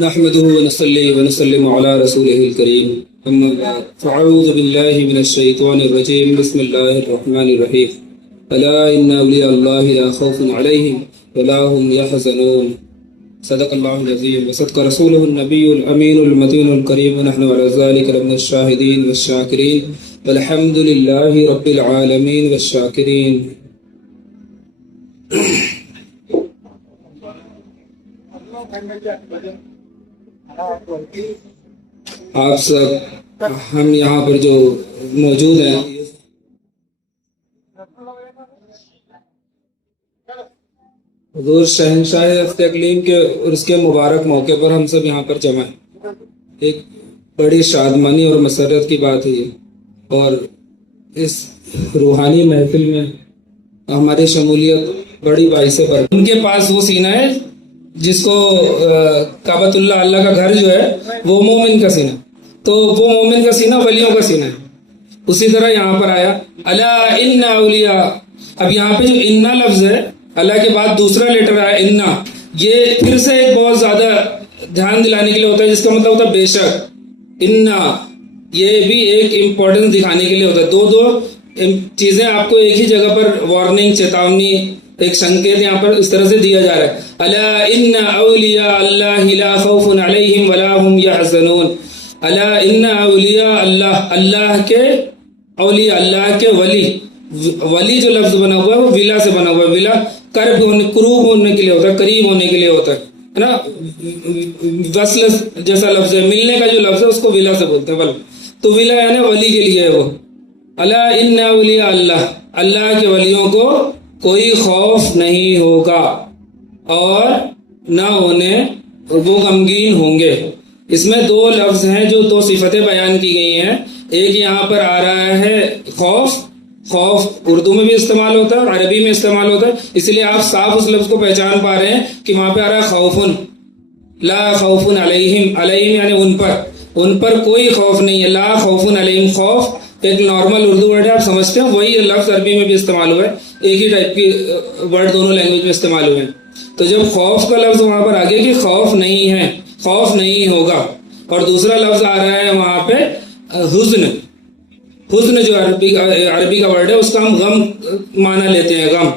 نحمده ونصلي ونسلم على رسوله الكريم أما بعد فأعوذ بالله من الشيطان الرجيم بسم الله الرحمن الرحيم ألا إن أولياء الله لا خوف عليهم ولا هم يحزنون صدق الله العظيم وصدق رسوله النبي الأمين المتين الكريم ونحن على ذلك لمن الشاهدين والشاكرين والحمد لله رب العالمين والشاكرين. آپ سب ہم یہاں پر جو موجود ہیں حضور شہنشاہ ہفت اقلیم کے اور اس کے مبارک موقع پر ہم سب یہاں پر جمع ہیں. ایک بڑی شادمانی اور مسرت کی بات ہے یہ، اور اس روحانی محفل میں ہماری شمولیت بڑی باعث پر. ان کے پاس وہ سینہ ہے جس کو کعبۃ اللہ کا گھر جو ہے وہ مومن کا سینہ، تو وہ مومن کا سینہ ولیوں کا سینہ ہے. اسی طرح یہاں پر آیا الا ان اولیاء. اب یہاں پہ جو انا لفظ ہے، اللہ کے بعد دوسرا لیٹر آیا انا، یہ پھر سے ایک بہت زیادہ دھیان دلانے کے لیے ہوتا ہے، جس کا مطلب ہوتا ہے بے شک. انا یہ بھی ایک امپورٹنس دکھانے کے لیے ہوتا ہے. دو چیزیں آپ کو ایک ہی جگہ پر وارننگ، چیتاونی، ایک سنکیت یہاں پر اس طرح سے دیا جا رہا ہے. الا ان اولیاء اللہ لا خوف علیہم ولا هم يحزنون. الا ان اولیاء اللہ، اللہ کے اولیاء، اللہ کے ولی. ولی جو لفظ بنا ہوا ہے وہ ولا سے بنا ہوا ہے. ولا قرب ہونے، قروب ہونے کے لیے ہوتا ہے، قریب ہونے کے لیے ہوتا ہے نا. وصل جیسا لفظ ہے، ملنے کا جو لفظ ہے اس کو ولا سے بولتے ہیں. تو ولا یعنی ولی کے لیے ہے وہ. الا ان اولیاء اللہ، اللہ کے ولیوں کو کوئی خوف نہیں ہوگا اور نہ انہیں وہ غمگین ہوں گے. اس میں دو لفظ ہیں جو دو صفتیں بیان کی گئی ہیں. ایک یہاں پر آ رہا ہے خوف. خوف اردو میں بھی استعمال ہوتا ہے، عربی میں استعمال ہوتا ہے، اس لیے آپ صاف اس لفظ کو پہچان پا رہے ہیں کہ وہاں پہ آ رہا ہے خوفن. لا خوف علیہم، علیہم یعنی ان پر کوئی خوف نہیں ہے. لا خوف علیہم، خوف ایک نارمل اردو ورڈ ہے، آپ سمجھتے ہیں، وہی لفظ عربی میں بھی استعمال ہوا ہے. ایک ہی ٹائپ کی ورڈ دونوں لینگویج میں استعمال ہوئے ہیں. تو جب خوف کا لفظ وہاں پر آگے کہ خوف نہیں ہے، خوف نہیں ہوگا. اور دوسرا لفظ آ رہا ہے وہاں پہ حزن. حزن جو عربی کا ورڈ ہے اس کا ہم غم معنی لیتے ہیں، غم،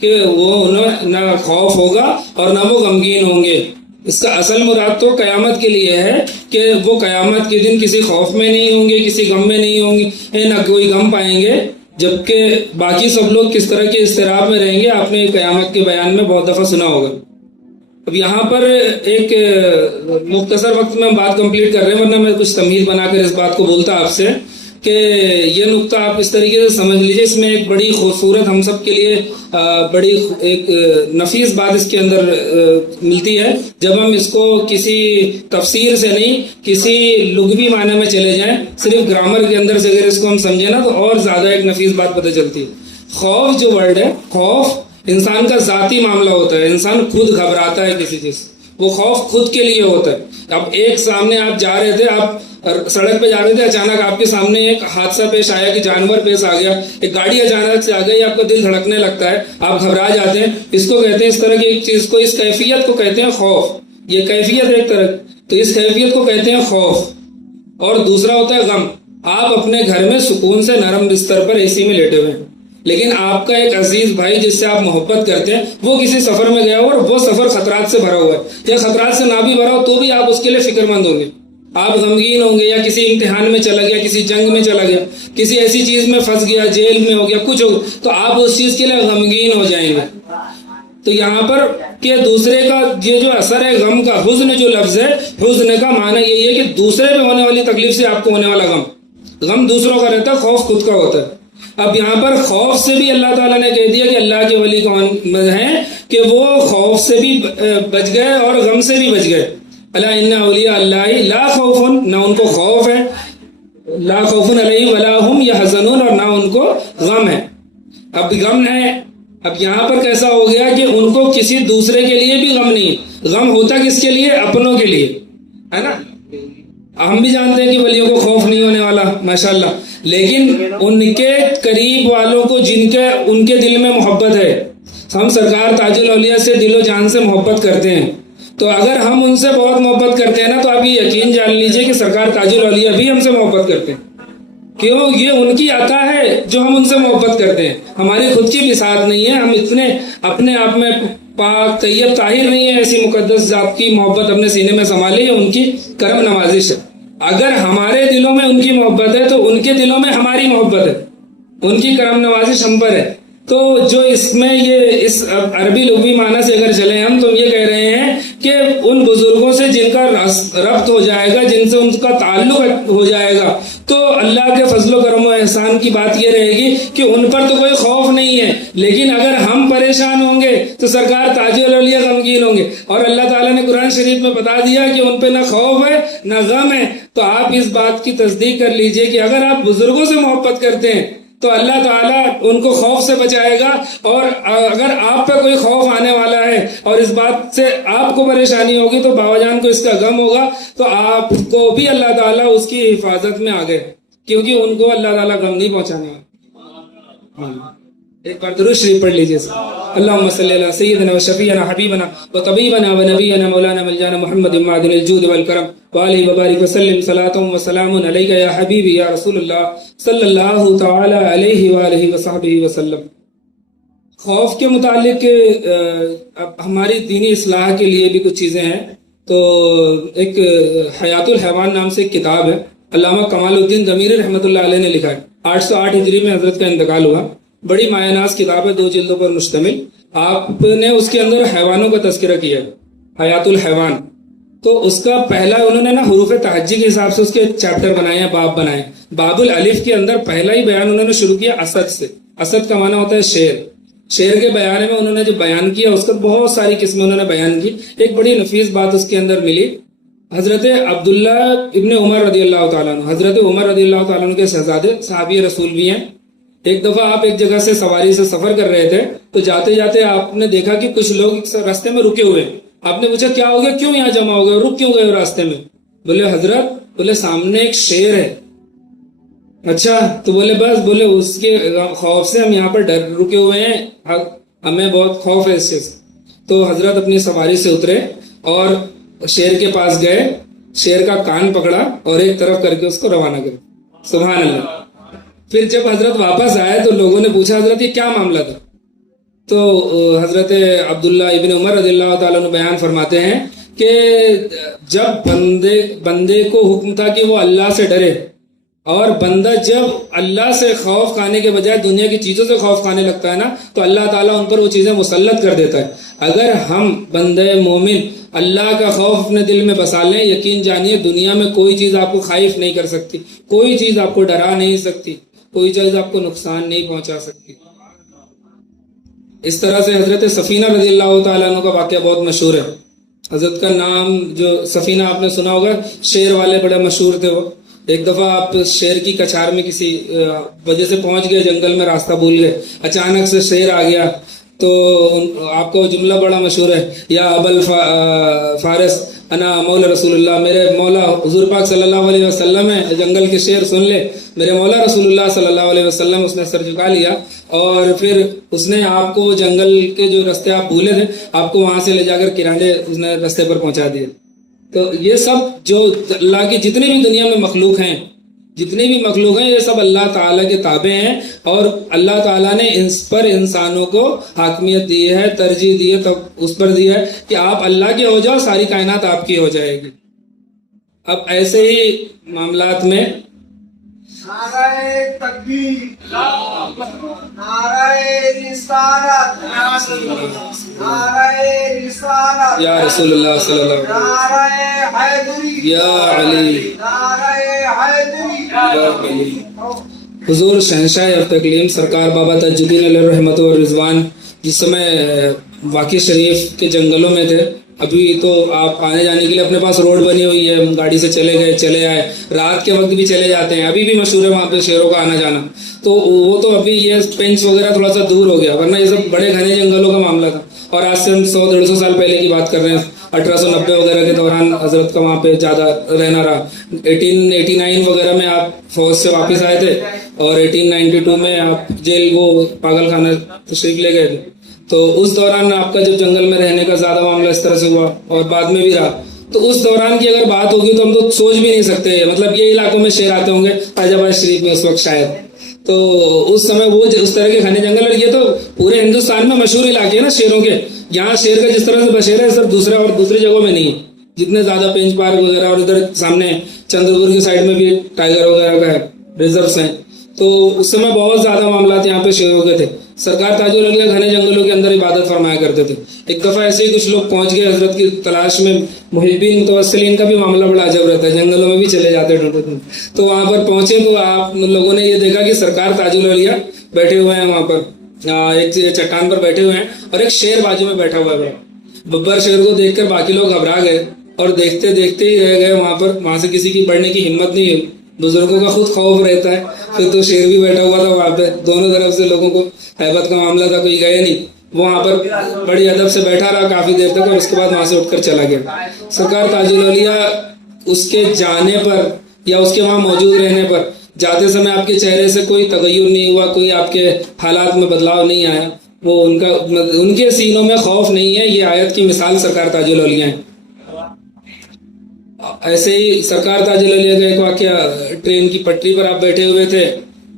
کہ وہ انہیں نہ خوف ہوگا اور نہ وہ غمگین ہوں گے. اس کا اصل مراد تو قیامت کے لیے ہے کہ وہ قیامت کے دن کسی خوف میں نہیں ہوں گے، کسی غم میں نہیں ہوں گے، نہ کوئی غم پائیں گے. جبکہ باقی سب لوگ کس طرح کے اضطراب میں رہیں گے آپ نے قیامت کے بیان میں بہت دفعہ سنا ہوگا. اب یہاں پر ایک مختصر وقت میں بات کمپلیٹ کر رہے ہیں، ورنہ میں کچھ تمہید بنا کر اس بات کو بولتا آپ سے کہ یہ نقطہ آپ اس طریقے سے سمجھ لیجئے. اس میں ایک بڑی خوبصورت، ہم سب کے لیے بڑی ایک نفیس بات اس کے اندر ملتی ہے جب ہم اس کو کسی تفسیر سے نہیں، کسی لغوی معنی میں چلے جائیں، صرف گرامر کے اندر سے اگر اس کو ہم سمجھیں نا تو اور زیادہ ایک نفیس بات پتہ چلتی ہے. خوف جو ورڈ ہے، خوف انسان کا ذاتی معاملہ ہوتا ہے. انسان خود گھبراتا ہے کسی چیز، وہ خوف خود کے لیے ہوتا ہے. اب ایک سامنے آپ جا رہے تھے، آپ سڑک پہ جا رہے تھے، اچانک آپ کے سامنے ایک حادثہ پیش آیا کہ جانور پیش آ گیا، ایک گاڑی اچانک سے آ گئی، آپ کا دل دھڑکنے لگتا ہے، آپ گھبرا جاتے ہیں. اس کو کہتے ہیں، اس طرح کی ایک چیز کو، اس کیفیت کو کہتے ہیں خوف. یہ کیفیت ایک طرح، تو اس کیفیت کو کہتے ہیں خوف. اور دوسرا ہوتا ہے غم. آپ اپنے گھر میں سکون سے نرم بستر پر اے سی میں لیٹے ہوئے ہیں، لیکن آپ کا ایک عزیز بھائی جس سے آپ محبت کرتے ہیں وہ کسی سفر میں گیا ہو اور وہ سفر خطرات سے بھرا ہوا ہے، یا خطرات سے نہ بھی بھرا ہو تو بھی آپ اس کے لیے فکر مند ہوں گے، آپ غمگین ہوں گے. یا کسی امتحان میں چلا گیا، کسی جنگ میں چلا گیا، کسی ایسی چیز میں پھنس گیا، جیل میں ہو گیا، کچھ ہو، تو آپ اس چیز کے لیے غمگین ہو جائیں گے. تو یہاں پر کہ دوسرے کا یہ جو اثر ہے غم کا، حزن جو لفظ ہے، حزن کا معنی یہی ہے کہ دوسرے پہ ہونے والی تکلیف سے آپ کو ہونے والا غم. غم دوسروں کا رہتا ہے، خوف خود کا ہوتا ہے. اب یہاں پر خوف سے بھی اللہ تعالیٰ نے کہہ دیا کہ اللہ کے ولی کون ہیں کہ وہ خوف سے بھی بچ گئے اور غم سے بھی بچ گئے. الا ان اولیاء اللہ لا خوف، نہ ان کو خوف ہے، لا خوف علیہم ولا هم يحزنون، اور نہ ان کو غم ہے. اب غم ہے، اب یہاں پر کیسا ہو گیا کہ ان کو کسی دوسرے کے لیے بھی غم نہیں. غم ہوتا کس کے لیے؟ اپنوں کے لیے، ہے نا. ہم بھی جانتے ہیں کہ ولیوں کو خوف نہیں ہونے والا، ماشاءاللہ، لیکن ان کے قریب والوں کو جن کے ان کے دل میں محبت ہے. ہم سرکار تاج الاولیاء سے دل و جان سے محبت کرتے ہیں، تو اگر ہم ان سے بہت محبت کرتے ہیں نا تو آپ یہ یقین جان لیجئے کہ سرکار تاج الاولیاء بھی ہم سے محبت کرتے ہیں. کیوں؟ یہ ان کی عطا ہے جو ہم ان سے محبت کرتے ہیں. ہماری خود کی بساط نہیں ہے. ہم اتنے اپنے آپ میں پاک طیب طاہر نہیں ہے ایسی مقدس ذات کی محبت اپنے سینے میں سنبھالی. یہ ان کی کرم نوازش ہے. اگر ہمارے دلوں میں ان کی محبت ہے تو ان کے دلوں میں ہماری محبت ہے. ان کی کرم نوازش ہم پر ہے. تو جو اس میں یہ اس عربی لغوی معنی سے اگر چلیں ہم تو یہ کہہ رہے ہیں کہ ان بزرگوں سے جن کا ربط ہو جائے گا, جن سے ان کا تعلق ہو جائے گا, تو اللہ کے فضل و کرم و احسان کی بات یہ رہے گی کہ ان پر تو کوئی خوف نہیں ہے. لیکن اگر ہم پریشان ہوں گے تو سرکار تاج الاولیاء غمگین ہوں گے. اور اللہ تعالیٰ نے قرآن شریف میں بتا دیا کہ ان پہ نہ خوف ہے نہ غم ہے. تو آپ اس بات کی تصدیق کر لیجئے کہ اگر آپ بزرگوں سے محبت کرتے ہیں تو اللہ تعالیٰ ان کو خوف سے بچائے گا. اور اگر آپ پہ کوئی خوف آنے والا ہے اور اس بات سے آپ کو پریشانی ہوگی تو بابا جان کو اس کا غم ہوگا, تو آپ کو بھی اللہ تعالیٰ اس کی حفاظت میں آ گئے, کیونکہ ان کو اللہ تعالیٰ غم نہیں پہنچانے والا. ایک بار درود شریف پڑھ لیجیے. اللہم صلی علی سیدنا و شفیعنا حبیبنا و طبیبنا و نبینا مولانا ملجانا محمد معدن الجود والکرم وآلہ وبارک وسلم صلاۃ و سلام علیک یا حبیبی یا رسول اللہ صلی اللہ تعالی علیہ وآلہ وصحبہ وسلم. خوف کے متعلق ہماری دینی اصلاح کے لیے بھی کچھ چیزیں ہیں. تو ایک حیات الحیوان نام سے ایک کتاب ہے, علامہ کمال الدین ضمیری رحمۃ اللہ علیہ نے لکھا ہے. 808 ہجری میں حضرت کا انتقال ہوا. بڑی مایہ ناز کتاب ہے, 2 جلدوں پر مشتمل. آپ نے اس کے اندر حیوانوں کا تذکرہ کیا ہے, حیات الحیوان. تو اس کا پہلا انہوں نے نا حروف تہجی کے حساب سے اس کے چیپٹر بنائے ہیں, باب بنائے. باب الالف کے اندر پہلا ہی بیان انہوں نے شروع کیا اسد سے. اسد کا معنی ہوتا ہے شیر. شیر کے بیان میں انہوں نے جو بیان کیا اس کا بہت ساری قسمیں انہوں نے بیان کی. ایک بڑی نفیس بات اس کے اندر ملی. حضرت عبداللہ ابن عمر رضی اللہ تعالیٰ عنہ, حضرت عمر رضی اللہ تعالیٰ عنہ کے شہزادے, صحابی رسول بھی ہیں. ایک دفعہ آپ ایک جگہ سے سواری سے سفر کر رہے تھے تو جاتے جاتے آپ نے دیکھا کہ کچھ لوگ راستے میں رکے ہوئے. آپ نے پوچھا کیا ہو گیا, کیوں یہاں جمع ہو گئے, رک کیوں گئے راستے میں؟ بولے حضرت, بولے سامنے ایک شیر ہے. اچھا, تو بولے بس, بولے اس کے خوف سے ہم یہاں پر رکے ہوئے ہیں, ہمیں بہت خوف ہے اس سے. تو حضرت اپنی سواری سے اترے اور شیر کے پاس گئے, شیر کا کان پکڑا اور ایک طرف کر کے اس کو روانہ کیا. سبحان اللہ. پھر جب حضرت واپس آئے تو لوگوں نے پوچھا حضرت یہ کیا معاملہ تھا؟ تو حضرت عبداللہ ابن عمر رضی اللہ تعالیٰ عنہ بیان فرماتے ہیں کہ جب بندے کو حکم تھا کہ وہ اللہ سے ڈرے, اور بندہ جب اللہ سے خوف کھانے کے بجائے دنیا کی چیزوں سے خوف کھانے لگتا ہے نا تو اللہ تعالیٰ ان پر وہ چیزیں مسلط کر دیتا ہے. اگر ہم بندے مومن اللہ کا خوف اپنے دل میں بسا لیں, یقین جانیے دنیا میں کوئی چیز آپ کو خائف نہیں کر سکتی, کوئی چیز آپ کو ڈرا نہیں سکتی, کوئی چیز آپ کو نقصان نہیں پہنچا سکتی. اس طرح سے حضرت سفینہ رضی اللہ تعالیٰ عنہ کا واقعہ بہت مشہور ہے. حضرت کا نام جو سفینہ آپ نے سنا ہوگا, شیر والے بڑے مشہور تھے وہ. ایک دفعہ آپ شیر کی کچھار میں کسی وجہ سے پہنچ گئے, جنگل میں راستہ بھول گئے, اچانک سے شیر آ گیا. تو آپ کا جملہ بڑا مشہور ہے, یا ابل فارس انا مولا رسول اللہ, میرے مولا حضور پاک صلی اللہ علیہ وسلم ہے. جنگل کے شیر سن لے, میرے مولا رسول اللہ صلی اللہ علیہ وسلم. اس نے سر جھکا لیا اور پھر اس نے آپ کو جنگل کے جو راستے آپ بھولے تھے آپ کو وہاں سے لے جا کر کرانڈے اس نے راستے پر پہنچا دیے. تو یہ سب جو اللہ کی جتنی بھی دنیا میں مخلوق ہیں, جتنے بھی مخلوق ہیں, یہ سب اللہ تعالیٰ کے تابع ہیں. اور اللہ تعالیٰ نے اس پر انسانوں کو حاکمیت دی ہے, ترجیح دی ہے, تب اس پر دی ہے کہ آپ اللہ کے ہو جاؤ, ساری کائنات آپ کی ہو جائے گی. اب ایسے ہی معاملات میں نعرہ تکبیر, نعرہ رسالت, نعرہ رسالت, یا رسول اللہ صلی اللہ علیہ وسلم, نعرہ حیدری, یا علی, نعرہ حیدری, یا علی. حضور شہنشاہ اور تکلیم سرکار بابا تاج الدین علیہ رحمت و رضوان جس سمے واقعی شریف کے جنگلوں میں تھے, ابھی تو آپ آنے جانے کے لیے اپنے پاس روڈ بنی ہوئی ہے, گاڑی سے چلے گئے چلے آئے, رات کے وقت بھی چلے جاتے ہیں, ابھی بھی مشہور ہے وہاں پہ شیروں کا آنا جانا. تو وہ تو ابھی یہ پینچ وغیرہ تھوڑا سا دور ہو گیا, ورنہ یہ سب بڑے گھنے جنگلوں کا معاملہ تھا. اور آج سے ہم 100-150 سال پہلے کی بات کر رہے ہیں, 1890 وغیرہ کے دوران حضرت کا وہاں پہ زیادہ رہنا رہا. 1889 وغیرہ میں آپ فوج سے واپس آئے تھے اور 1892 میں آپ جیل وہ پاگل خانہ تشریف لے گئے تھے. تو اس دوران آپ کا جب جنگل میں رہنے کا زیادہ معاملہ اس طرح سے ہوا اور بعد میں بھی رہا، تو اس دوران کی اگر بات ہوگی تو ہم تو سوچ بھی نہیں سکتے، مطلب یہ علاقوں میں شیر آتے ہوں گے حیدر آباد شریف میں اس وقت شاید، تو اس سمے وہ اس طرح کے گھنے جنگل، اور یہ تو پورے ہندوستان میں مشہور علاقے ہیں نا شیروں کے، یہاں شیر کا جس طرح سے بشیرہ ہے سب دوسری جگہوں میں نہیں ہے، جتنے زیادہ پینچ پارک وغیرہ اور ادھر سامنے چندرپور کی سائڈ میں بھی ٹائیگر وغیرہ کا ہے ریزروس ہیں، تو اس سمے بہت زیادہ معاملات یہاں پہ شیروں کے تھے۔ سرکار تاج الاولیاء گھنے جنگلوں کے اندر عبادت فرمایا کرتے تھے۔ ایک دفعہ ایسے ہی کچھ لوگ پہنچ گئے حضرت کی تلاش میں، محبین متوسلین کا بھی معاملہ بڑا عجب رہتا ہے، جنگلوں میں بھی چلے جاتے ڈھونڈتے، تو وہاں پر پہنچے تو آپ لوگوں نے یہ دیکھا کہ سرکار تاج الاولیاء بیٹھے ہوئے ہیں وہاں پر، ایک چٹان پر بیٹھے ہوئے ہیں اور ایک شیر بازو میں بیٹھا ہوا ہے۔ ببر شیر کو دیکھ کر باقی لوگ گھبرا گئے اور دیکھتے دیکھتے ہی رہ گئے وہاں سے کسی کی بڑھنے کی ہمت نہیں ہوئی، بزرگوں کا خود خوف رہتا ہے، پھر تو شیر بھی بیٹھا ہوا تھا وہاں پہ، دونوں طرف سے لوگوں کو ہیبت کا معاملہ تھا، کوئی گئے نہیں، وہ وہاں پر بڑی ادب سے بیٹھا رہا کافی دیر تک اور اس کے بعد وہاں سے اٹھ کر چلا گیا۔ سرکار تاج الاولیاء اس کے جانے پر یا اس کے وہاں موجود رہنے پر جاتے سمے آپ کے چہرے سے کوئی تغیر نہیں ہوا، کوئی آپ کے حالات میں بدلاؤ نہیں آیا، وہ ان کے سینوں میں خوف نہیں ہے، یہ آیت کی مثال سرکار تاج الاولیاء ہیں۔ ایسے ہی سرکار تاج الاولیاء کا ایک واقعہ، ٹرین کی پٹری پر آپ بیٹھے ہوئے تھے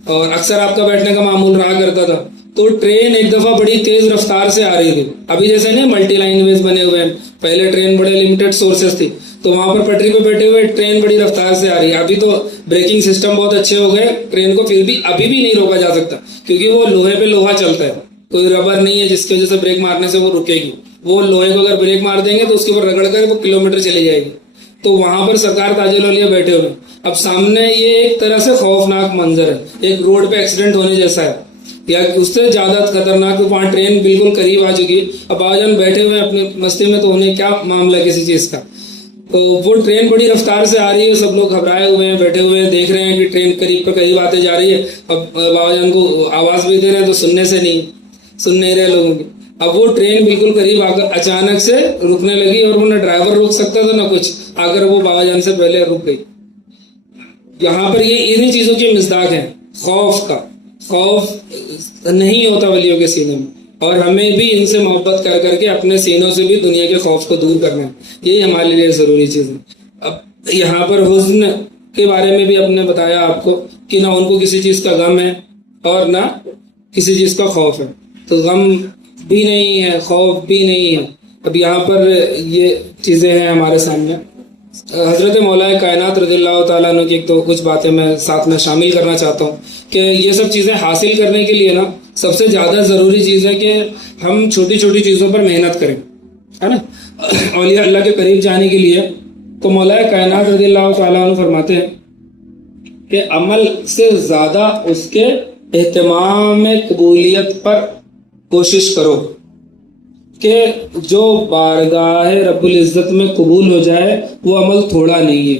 اور اکثر آپ کا بیٹھنے کا معمول رہا کرتا تھا، تو ٹرین ایک دفعہ بڑی تیز رفتار سے آ رہی تھی، ابھی جیسے نہیں ملٹی لائن ویز بنے ہوئے ہیں، پہلے ٹرین بڑے لمیٹڈ سورسز تھی، تو وہاں پر پٹری پہ بیٹھے ہوئے ٹرین بڑی رفتار سے آ رہی ہے، ابھی تو بریکنگ سسٹم بہت اچھے ہو گئے، ٹرین کو پھر بھی ابھی بھی نہیں روکا جا سکتا کیونکہ وہ لوہے پہ لوہا چلتا ہے، کوئی ربر نہیں ہے جس کی وجہ سے بریک مارنے سے وہ رکے گی، وہ لوہے کو اگر بریک مار دیں گے تو اس کے اوپر رگڑ کر وہ کلومیٹر چلی جائے گی۔ تو وہاں پر سرکار تاج الاولیاء بیٹھے ہوئے، اب سامنے یہ ایک طرح سے خوفناک منظر ہے، ایک روڈ پہ ایکسیڈنٹ ہونے جیسا ہے یا اس سے زیادہ خطرناک، وہاں ٹرین بالکل قریب آ چکی، اب بابا جان بیٹھے ہوئے اپنے مستی میں، تو انہیں کیا معاملہ ہے کسی چیز کا، تو وہ ٹرین بڑی رفتار سے آ رہی ہے، سب لوگ گھبرائے ہوئے ہیں، بیٹھے ہوئے ہیں، دیکھ رہے ہیں کہ ٹرین قریب پر قریب آتے جا رہی ہے، اب بابا جان کو آواز بھی دے رہے ہیں تو سن نہیں رہے لوگوں کی، اب وہ ٹرین بالکل قریب آ کر اچانک سے رکنے لگی اور وہ نہ ڈرائیور روک سکتا تھا نہ کچھ، آ کر وہ بابا جان سے پہلے رک گئی۔ یہاں پر یہ انہی چیزوں کی مصداق ہے، خوف کا، خوف نہیں ہوتا ولیوں کے سینے میں، اور ہمیں بھی ان سے محبت کر کر کے اپنے سینوں سے بھی دنیا کے خوف کو دور کرنا ہے، یہی ہمارے لیے ضروری چیز ہے۔ اب یہاں پر حزن کے بارے میں بھی ہم نے بتایا آپ کو کہ نہ ان کو کسی چیز کا غم ہے اور نہ کسی چیز کا خوف ہے، تو غم بھی نہیں ہے، خوف بھی نہیں ہے۔ اب یہاں پر یہ چیزیں ہیں ہمارے سامنے، حضرت مولا کائنات رضی اللہ تعالیٰ عنہ کی ایک تو کچھ باتیں میں ساتھ میں شامل کرنا چاہتا ہوں کہ یہ سب چیزیں حاصل کرنے کے لیے نا سب سے زیادہ ضروری چیز ہے کہ ہم چھوٹی چھوٹی چیزوں پر محنت کریں، ہے نا۔ اولیاء اللہ کے قریب جانے کے لیے تو مولا کائنات رضی اللہ تعالیٰ عنہ فرماتے ہیں کہ عمل سے زیادہ اس کے اہتمام قبولیت پر کوشش کرو کہ جو بارگاہ رب العزت میں قبول ہو جائے وہ عمل تھوڑا نہیں ہے۔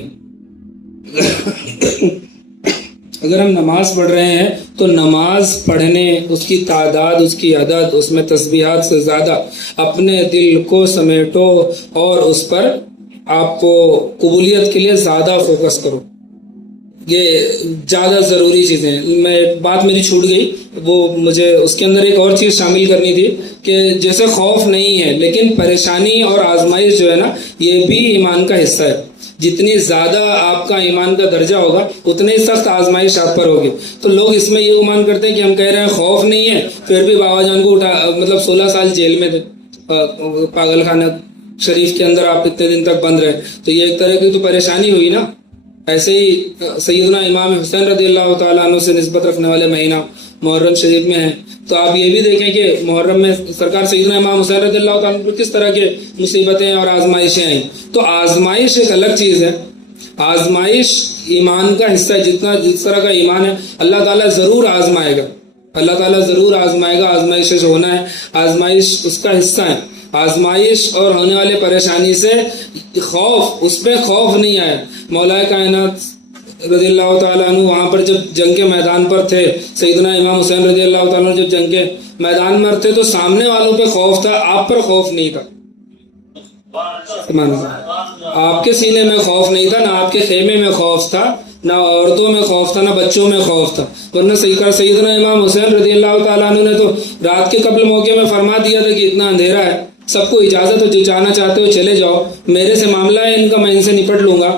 اگر ہم نماز پڑھ رہے ہیں تو نماز پڑھنے، اس کی تعداد، اس کی عدد، اس میں تسبیحات سے زیادہ اپنے دل کو سمیٹو اور اس پر آپ کو قبولیت کے لیے زیادہ فوکس کرو، یہ زیادہ ضروری چیزیں ہیں۔ بات میری چھوٹ گئی، وہ مجھے اس کے اندر ایک اور چیز شامل کرنی تھی کہ جیسے خوف نہیں ہے لیکن پریشانی اور آزمائش جو ہے نا یہ بھی ایمان کا حصہ ہے، جتنی زیادہ آپ کا ایمان کا درجہ ہوگا اتنی سخت آزمائش آپ پر ہوگی۔ تو لوگ اس میں یہ گمان کرتے ہیں کہ ہم کہہ رہے ہیں خوف نہیں ہے، پھر بھی بابا جان کو مطلب 16 سال جیل میں تھے، پاگل خانہ شریف کے اندر آپ اتنے دن تک بند رہے، تو یہ ایک طرح کی تو پریشانی ہوئی نا۔ ایسے ہی سیدنا امام حسین رضی اللہ تعالیٰ عنہ سے نسبت رکھنے والے مہینہ محرم شریف میں ہے، تو آپ یہ بھی دیکھیں کہ محرم میں سرکار سیدنا امام حسین رضی اللہ تعالیٰ عنہ پر کس طرح کے مصیبتیں اور آزمائشیں آئیں۔ تو آزمائش ایک الگ چیز ہے، آزمائش ایمان کا حصہ ہے، جس طرح کا ایمان ہے اللہ تعالیٰ ضرور آزمائے گا، اللہ تعالیٰ ضرور آزمائے گا، آزمائش جو ہونا ہے آزمائش اس کا حصہ ہے۔ آزمائش اور ہونے والے پریشانی سے خوف، اس پہ خوف نہیں آیا۔ مولا کائنات رضی اللہ تعالیٰ عنہ وہاں پر جب جنگ کے میدان پر تھے، سیدنا امام حسین رضی اللہ تعالیٰ عنہ جب جنگ کے میدان میں تھے تو سامنے والوں پہ خوف تھا، آپ پر خوف نہیں تھا۔ آپ کے سینے میں خوف نہیں تھا، نہ آپ کے خیمے میں خوف تھا، نہ عورتوں میں خوف تھا نہ بچوں میں خوف تھا. ورنہ سیدنا امام حسین رضی اللہ تعالیٰ عنہ نے تو رات کے قبل موقع میں فرما دیا تھا کہ اتنا اندھیرا ہے, سب کو اجازت ہے, جو جانا چاہتے ہو چلے جاؤ, میرے سے معاملہ ہے ان کا, میں ان سے نپٹ لوں گا.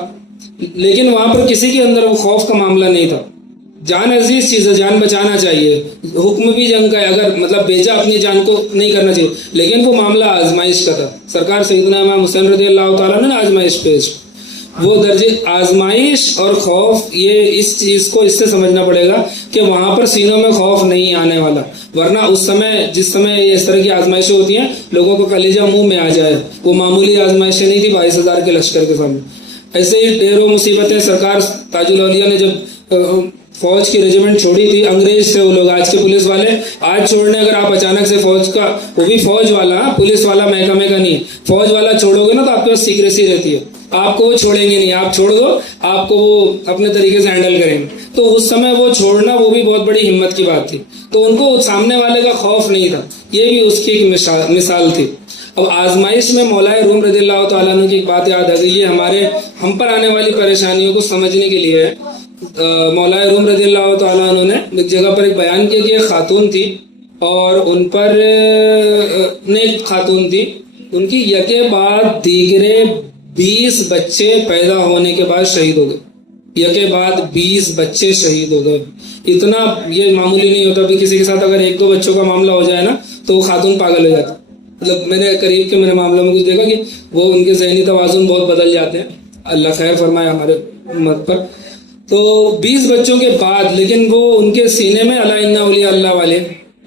لیکن وہاں پر کسی کے اندر وہ خوف کا معاملہ نہیں تھا. جان عزیز چیز ہے, جان بچانا چاہیے, حکم بھی جنگ کا ہے, اگر مطلب بیچا اپنی جان کو نہیں کرنا چاہیے. لیکن وہ معاملہ آزمائش کا تھا. سرکار سیدنا امام حسین رضی اللہ تعالیٰ نے آزمائش پیش, وہ درجے آزمائش اور خوف, یہ اس چیز کو اس سے سمجھنا پڑے گا کہ وہاں پر سینوں میں خوف نہیں آنے والا. ورنہ اس سمے جس سمے اس طرح کی آزمائشیں ہوتی ہیں لوگوں کو کلیجہ منہ میں آ جائے, وہ معمولی آزمائشیں نہیں تھی 22,000 کے لشکر کے سامنے. ایسے ہی ڈھیروں مصیبتیں. سرکار تاج الاولیاء نے جب فوج کی ریجیمنٹ چھوڑی تھی, انگریز تھے وہ لوگ, آج کے پولیس والے. آج چھوڑنے اگر آپ اچانک سے فوج کا, وہ بھی فوج والا, پولیس والا محکمے کا نہیں, فوج والا چھوڑو گے نا تو آپ کے پاس سیکریسی رہتی ہے, آپ کو وہ چھوڑیں گے نہیں, آپ چھوڑ دو, آپ کو وہ اپنے طریقے سے ہینڈل کریں گے. تو اس سمے وہ چھوڑنا وہ بھی بہت بڑی ہمت کی بات تھی. تو ان کو سامنے والے کا خوف نہیں تھا, یہ بھی اس کی ایک مثال تھی. اب آزمائش میں مولائے روم رضی اللہ تعالیٰ عنہ کی ایک بات یاد آ گئی. یہ ہم پر آنے والی پریشانیوں کو سمجھنے کے لیے ہے. مولائے روم رضی اللہ تعالیٰ عنہ نے ایک جگہ پر ایک بیان کیا کہ ایک خاتون تھی, اور ان پر ایک خاتون تھی, ان کی یکے بعد دیگرے 20 بچے پیدا ہونے کے بعد شہید ہو گئے. یکے بعد 20 بچے شہید ہو گئے. اتنا یہ معمولی نہیں ہوتا. بھی کسی کے ساتھ اگر 1-2 بچوں کا معاملہ ہو جائے نا تو وہ خاتون پاگل ہو جاتی. مطلب میں نے قریب کے میرے معاملوں میں کچھ دیکھا کہ وہ ان کے ذہنی توازن بہت بدل جاتے ہیں. اللہ خیر فرمائے ہمارے امت پر. تو 20 بچوں کے بعد, لیکن وہ ان کے سینے میں اللہ ان اولیاء اللہ والے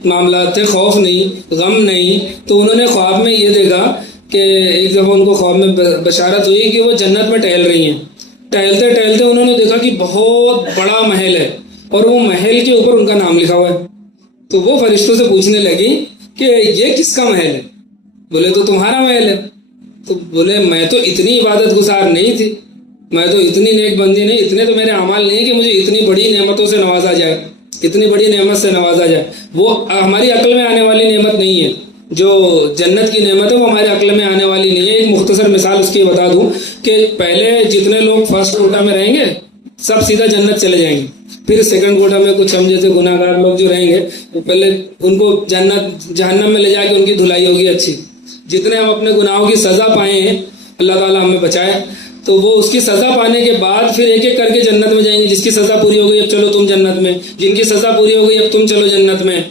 معاملات تھے, خوف نہیں, غم نہیں. تو انہوں نے خواب میں یہ دیکھا کہ ایک دفعہ ان کو خواب میں بشارت ہوئی کہ وہ جنت میں ٹہل رہی ہیں. ٹہلتے ٹہلتے انہوں نے دیکھا کہ بہت بڑا محل ہے, اور وہ محل کے اوپر ان کا نام لکھا ہوا ہے. تو وہ فرشتوں سے پوچھنے لگی کہ یہ کس کا محل ہے؟ بولے تو تمہارا محل ہے. تو بولے میں تو اتنی عبادت گزار نہیں تھی, میں تو اتنی نیک بندی نہیں, اتنے تو میرے اعمال نہیں کہ مجھے اتنی بڑی نعمتوں سے نوازا جائے, اتنی بڑی نعمت سے نوازا جائے. وہ ہماری عقل میں آنے والی نعمت نہیں ہے. جو جنت کی نعمت ہے وہ ہمارے عقل میں آنے والی نہیں ہے. ایک مختصر مثال اس کی بتا دوں کہ پہلے جتنے لوگ فرسٹ کوٹا میں رہیں گے سب سیدھا جنت چلے جائیں گے. پھر سیکنڈ کوٹا میں کچھ ہم جیسے گناہ گار لوگ جو رہیں گے وہ پہلے ان کو جہنم میں لے جا کے ان کی دھلائی ہوگی اچھی. جتنے ہم اپنے گناہوں کی سزا پائے ہیں, اللہ تعالیٰ ہمیں بچائے, تو وہ اس کی سزا پانے کے بعد پھر ایک ایک کر کے جنت میں جائیں گے. جس کی سزا پوری ہو گئی اب چلو تم جنت میں, جن کی سزا پوری ہو گئی اب تم چلو جنت میں.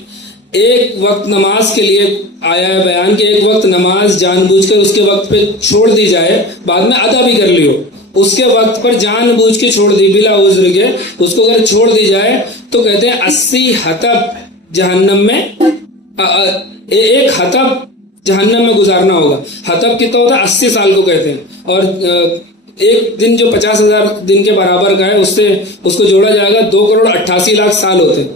ایک وقت نماز کے لیے آیا ہے بیان کہ ایک وقت نماز جان بوجھ کر اس کے وقت پہ چھوڑ دی جائے, بعد میں ادا بھی کر لیو, اس کے وقت پر جان بوجھ کے چھوڑ دی بلا عذر کے, اس کو اگر چھوڑ دی جائے تو کہتے ہیں 80 حطب جہنم میں, ایک حطب جہنم میں گزارنا ہوگا. حطب کتنا ہوتا ہے؟ 80 سال کو کہتے ہیں. اور ایک دن جو 50,000 دن کے برابر کا ہے اس کو جوڑا جائے گا 2,88,00,000 سال ہوتے ہیں.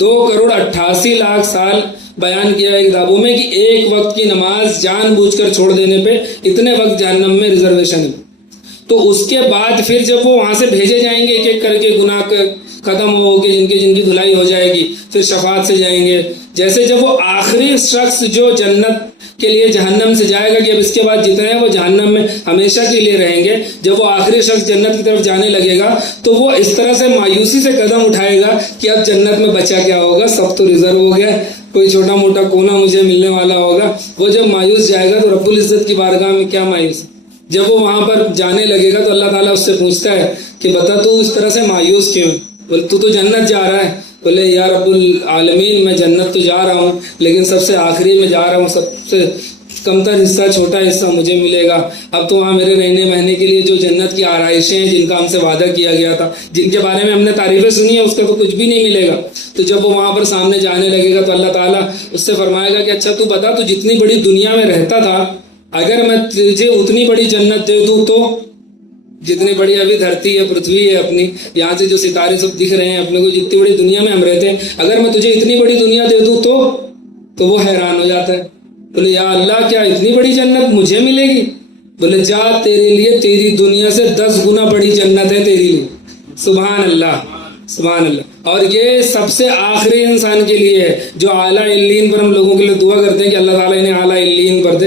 2,88,00,000 سال بیان کیا ہے کتابوں میں کہ ایک وقت کی نماز جان بوجھ کر چھوڑ دینے پہ اتنے وقت جہنم میں ریزرویشن ہے. تو اس کے بعد پھر جب وہ وہاں سے بھیجے جائیں گے ایک ایک کر کے, گناہ ختم ہو کے جن کی دھلائی ہو جائے گی, پھر شفاعت سے جائیں گے. جیسے جب وہ آخری شخص جو جنت کے لیے جہنم سے جائے گا کہ اب اس کے بعد جتنے ہیں وہ جہنم میں ہمیشہ کے لیے رہیں گے, جب وہ آخری شخص جنت کی طرف جانے لگے گا تو وہ اس طرح سے مایوسی سے قدم اٹھائے گا کہ اب جنت میں بچا کیا ہوگا, سب تو ریزرو ہو گیا, کوئی چھوٹا موٹا کونا مجھے ملنے والا ہوگا. وہ جب مایوس جائے گا تو رب العزت کی بارگاہ میں کیا مایوس. جب وہ وہاں پر جانے لگے گا تو اللہ تعالیٰ اس سے پوچھتا ہے کہ بتا تو اس طرح سے مایوس کیوں؟ بولے تو جنت جا رہا ہے. بولے یا رب العالمین میں جنت تو جا رہا ہوں لیکن سب سے آخری میں جا رہا ہوں, سب سے کمتر حصہ, چھوٹا حصہ مجھے ملے گا. اب تو وہاں میرے رہنے بہنے کے لیے جو جنت کی آرائشیں ہیں جن کا ہم سے وعدہ کیا گیا تھا, جن کے بارے میں ہم نے تعریفیں سنی ہیں, اس کا تو کچھ بھی نہیں ملے گا. تو جب وہ وہاں پر سامنے جانے لگے گا تو اللہ تعالیٰ اس سے فرمائے گا کہ اچھا تو بتا تو جتنی بڑی دنیا میں رہتا تھا اگر میں تجھے اتنی بڑی جنت دے دوں تو, جتنی بڑی ابھی دھرتی ہے پرتھوی ہے اپنی, یہاں سے جو ستارے سب دکھ رہے ہیں اپنے کو, جتنی بڑی دنیا میں ہم رہتے ہیں, اگر میں تجھے اتنی بڑی دنیا دے دوں تو وہ حیران ہو جاتا ہے. بولے یا اللہ کیا اتنی بڑی جنت مجھے ملے گی؟ بولے جا تیرے لیے تیری دنیا سے 10 گنا بڑی جنت ہے تیری لیے. سبحان اللہ, سبحان اللہ. اور یہ سب سے آخری انسان کے لیے ہے جو اعلیٰ علیین پر ہم لوگوں کے لیے دعا کرتے ہیں کہ اللہ تعالیٰ انہیں اعلیٰ علیین پر دے.